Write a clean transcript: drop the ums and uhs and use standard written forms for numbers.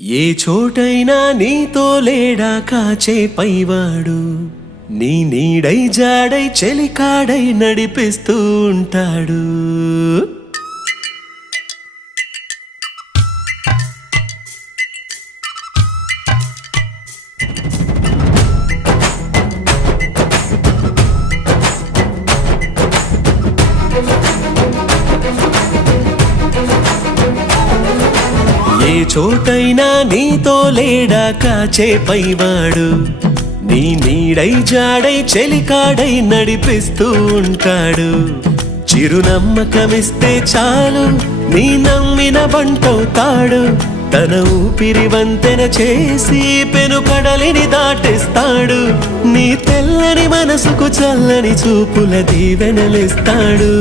ఏ చోటైనా నీతో లేడా కాచే పైవాడు, నీ నీడై జాడై చెలికాడై నడిపిస్తూ ఉంటాడు. ఏ చోటైనా నీతో లేడా కాచే పైవాడు, నీ నీడై జాడై చెలికాడై నడిపిస్తూ ఉంటాడు. చిరునమ్మకమిస్తే చాలు నీ నమ్మిన బంటవుతాడు. తన ఊపిరి వంతెన చేసి పెను కడలిని దాటిస్తాడు. నీ తెల్లని మనసుకు చల్లని చూపుల దీవెనలిస్తాడు.